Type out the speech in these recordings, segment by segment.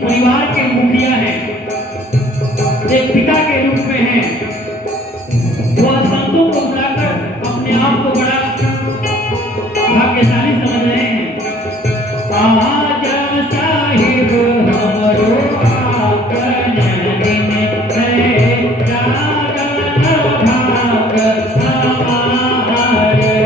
परिवार के मुखिया हैं, एक पिता के रूप में हैं। वह संतों को बुलाकर अपने आप को बड़ा भाग्यशाली समझ रहे हैं। आजा साहिब हमरो आकलन दिन है, जागन भाग हमारे।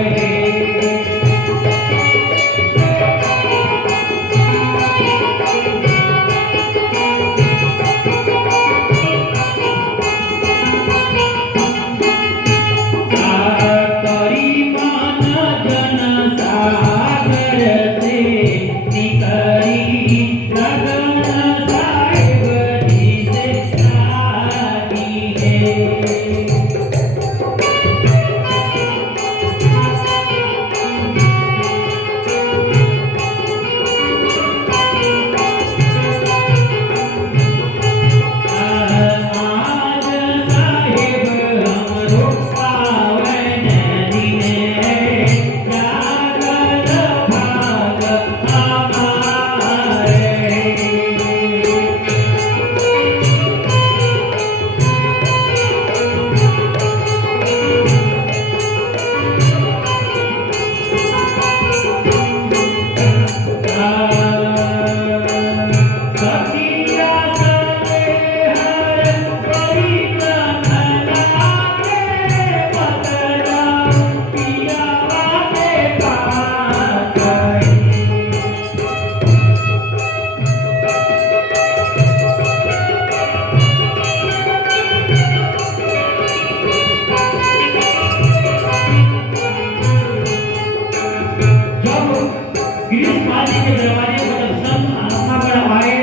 के दरवाजे पर जब सब महात्मा गण आए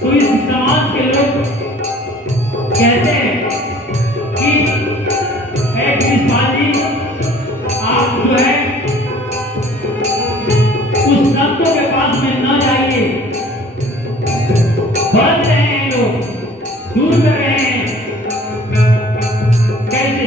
तो इस समाज के लोग कहते हैं कि जी आप जो है उस संतों के पास में न जाइए, बढ़ रहे हैं लोग, दूर कर रहे हैं। कैसे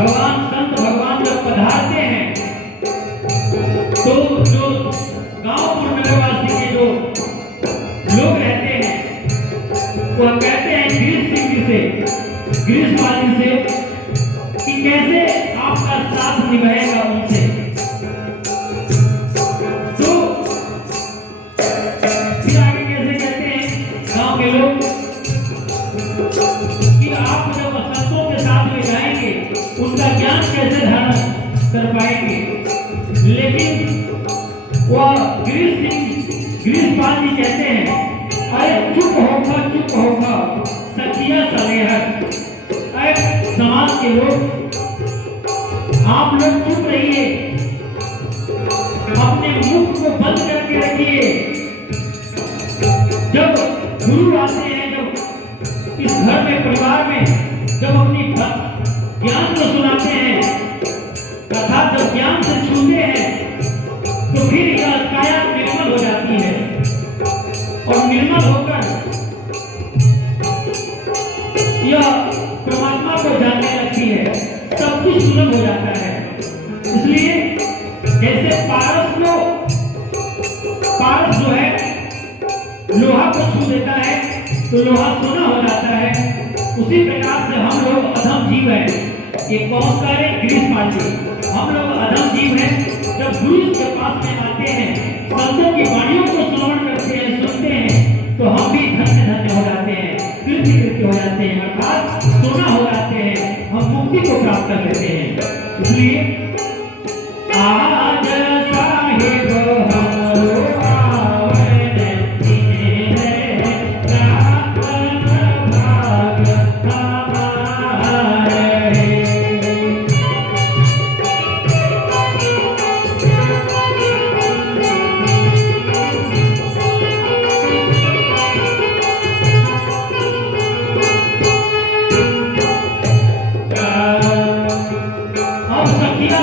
भगवान संत भगवान जब पधारते हैं तो जो गांवपुर नगरवासी के जो लोग रहते हैं वह कहते हैं गिरीशपाल जी से कि कैसे आपका साथ निभाएगा उनसे। तो फिर आगे कैसे कहते हैं गांव के लोग कि आप जब संतों के साथ में जाएंगे उनका ज्ञान कैसे धारण कर पाएंगे। लेकिन वह गिरीशपाल जी कहते हैं अरे चुप होगा सखिया सलेहर। अरे समाज के लोग आप लोग चुप रहिए, अपने मुख को बंद करके रखिए। जब गुरु आते हैं, जब इस घर में परिवार में जब अपनी ज्ञान को सुनाते हैं अर्थात जब ज्ञान से छूते हैं तो फिर यह काया निर्मल हो जाती है और निर्मल होकर यह परमात्मा को जानने लगती है, सब कुछ सुलभ हो जाता है। इसलिए जैसे पारस जो है लोहा को छू देता है तो लोहा सोना हो जाता है, उसी प्रकार से हम लोग अधम जीव हैं। ये कौन सा है? गिरीशपाल जी। हम लोग अधम जीव हैं। जब गुरु के पास में आते हैं, संतों की वाणियों को श्रवण करते हैं, सुनते हैं, तो हम भी धन्य धन्य हो जाते हैं, कृत्य हो जाते हैं, अर्थात सोना हो जाते हैं, हम मुक्ति को प्राप्त कर लेते हैं। इसलिए आज साहिब हमरो आवन तिन्हे प्राप्त भाग हमारे। अब सखिया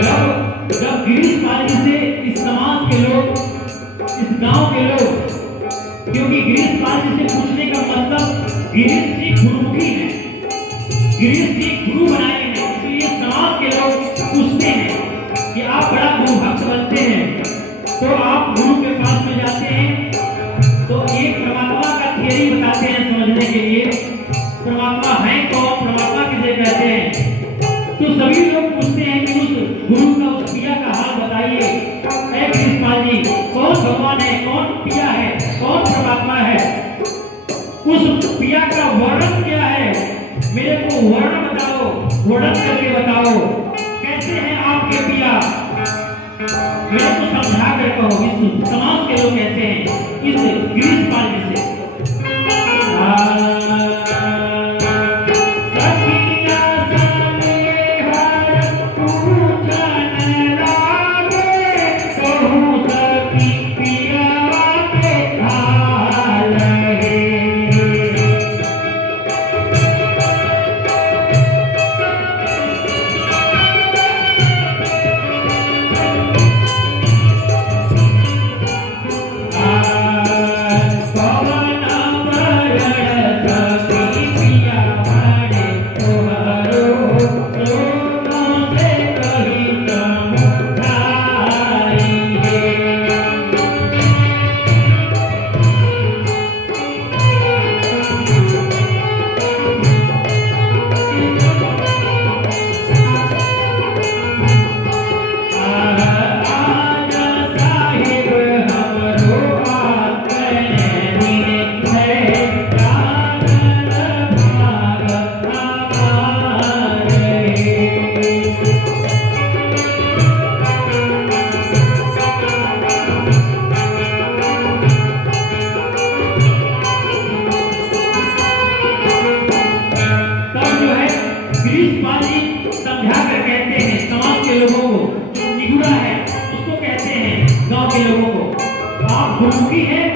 जब गिरीशपाल जी से इस समाज के लोग, इस गांव के लोग, क्योंकि गिरीशपाल जी से पूछने का मतलब गिरीश जी गुरुमुखी है, गिरीश जी गुरु बनाए हैं, इसलिए समाज के लोग पूछते हैं कि आप बड़ा गुरु भक्त बनते हैं तो आप गुरु के पास में जाते हैं तो एक परमात्मा का थियरी बताते हैं समझने के लिए। परमात्मा है कौन, परमात्मा किसे कहते हैं? तो सभी लोग पूछते हैं कि उस गुरु का, उस पिया का हाल बताइए। ऐ गिरीशपाल जी, कौन भगवान है, कौन पिया है, कौन परमात्मा है? उस पिया का वर्णन क्या है, मेरे को वर्णन बताओ, वर्णन करके बताओ, कैसे हैं आपके पिया, मेरे को समझा कर कहो। इस समाज के लोग कहते हैं इस गिरीशपाल जी से। गिरीशपाल जी समझा कर कहते हैं समाज के लोगों को, जो निगुड़ा है उसको कहते हैं गांव के लोगों को, आप गुरुमुखी हैं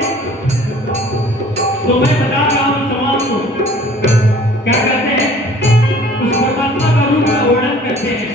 तो मैं बता रहा हूं समाज को क्या कहते हैं, उस परमात्मा का रूप का वर्णन करते हैं।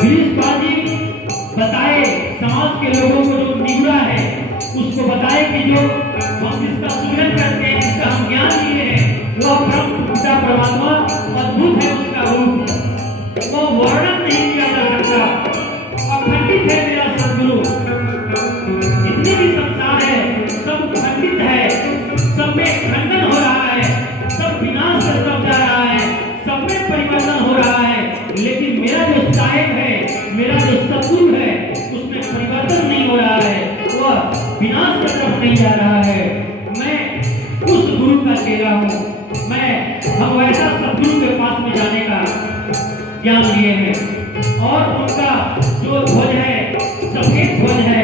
गिरीशपाल जी बताए समाज के लोगों को, जो निगुड़ा है उसको बताए कि जो हम जिसका सुमिरन करते हैं, जिसका हम ज्ञान लिए हैं, वह ब्रह्म पिता परमात्मा अद्भुत है, उसका रूप वो वर्णन नहीं किया जा सकता। अखंडित है मेरा सदगुरु, जितने भी संसार है सब खंडित है, सब में खंडन हो रहा है, सब विनाश की तरफ जा रहा है, सब में परिवर्तन हो रहा है, लेकिन मेरा जो साहेब है, मेरा जो सदगुरु है, उसमें परिवर्तन नहीं हो रहा है, वह विनाश की तरफ नहीं जा रहा है। मैं उस गुरु का चेला हूँ, हम वैसा सदगुरु के पास में जाने का ज्ञान लिए हैं, और उनका जो ध्वज है सफेद ध्वज है।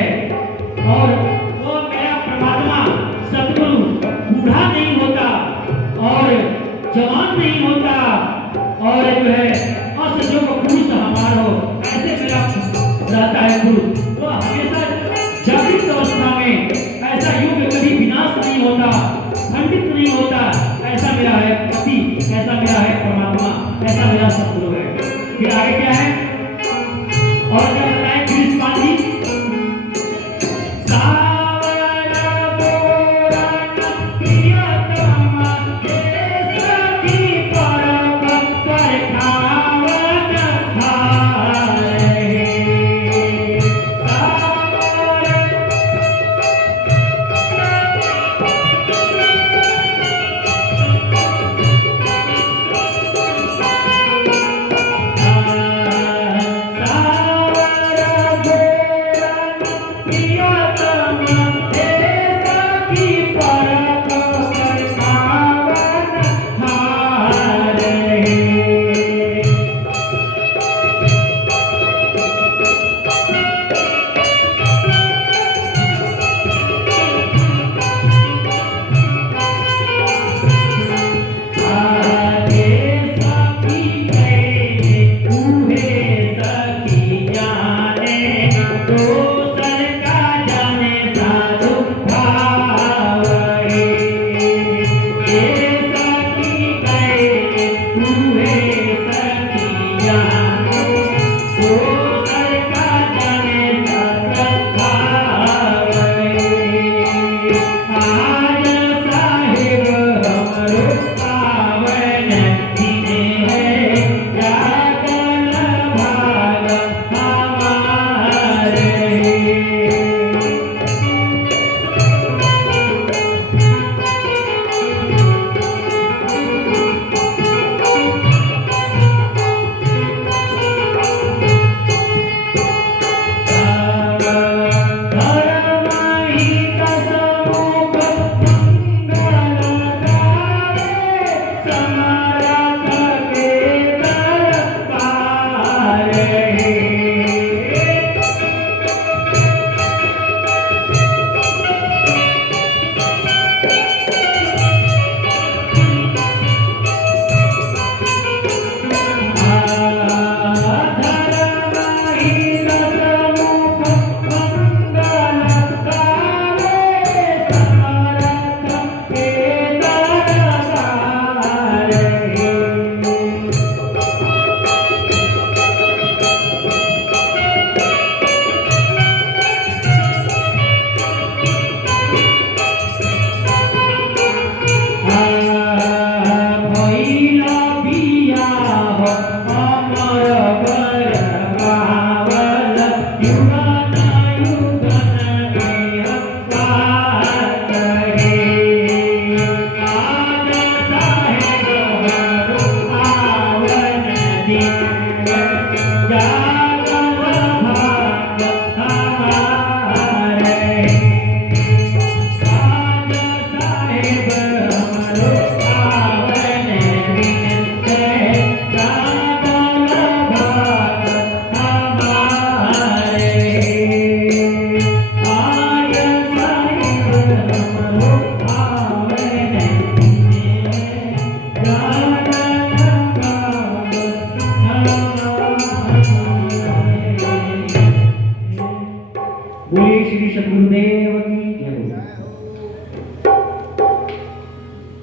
बोलिए श्री सद्गुरुदेव की जय।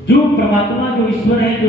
जो परमात्मा जो ईश्वर है, जो